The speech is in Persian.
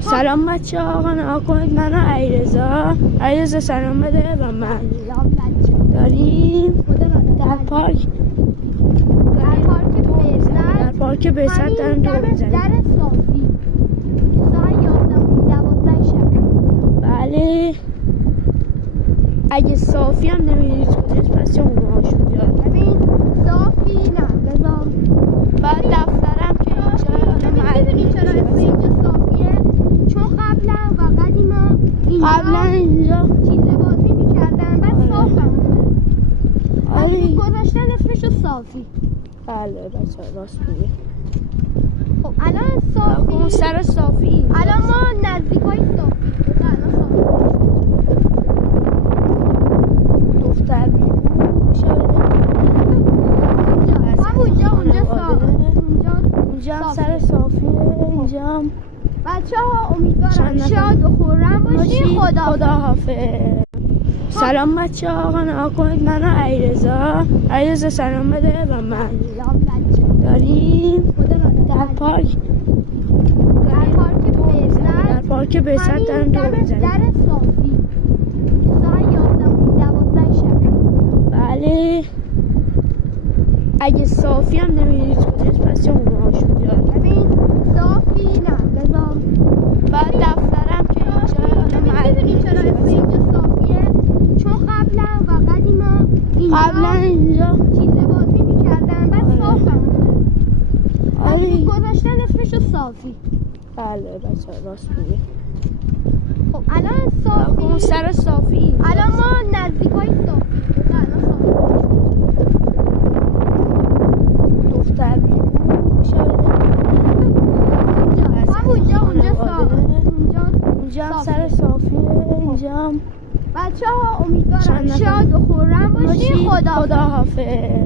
سلام بچه ها، قناعت کنید من علیرضا سلام بده و من داریم در پارک بهزاد داریم دور میزنیم. در صافی ساعت 11 شب. بله اگه صافی هم نمیدونید کجاست پس چه اونهاش اونجا. ببین صافی نه بذار بعد دفترم که اینجا میدونی چرا اسم اینجا صافیه؟ چون قبلا و قدیما اینجا چیزه بازی میکردن بعد صاف هم آره گذاشتن اسمشو صافی. بله بچه ها راست میگه. خب الان صافی اون سر صافی الان ما نزدیک های صافی دختر بیرون اونجا هم سر صافیه. اینجا هم بچه ها امیدوارم شاد و خورم باشی. خدا حافظ. سلام بچه ها، قناعت کنید من علیرضا سلام بده و من داریم در پارک بهزاد داریم دور میزنیم. در صافی ساعت 11 شب. بله اگه صافی هم نمیدونید کجاست پس چه اونهاش اونجا. ببین صافی نه بذار بعد دفترم که اینجا میدونی چرا اسم اینجا صافیه؟ چون قبلا و قدیما اینجا چیزه بازی میکردن بعد صاف هم آره گذاشتن اسمشو صافی. بله بچه ها راست میگه. خب الان صافی اون سر صافی الان ما نزدیک های صافی دختر بیرون اونجا هم سر صافیه. اینجا هم بچه ها امیدوارم شاد و خورم باشی. خدا حافظ.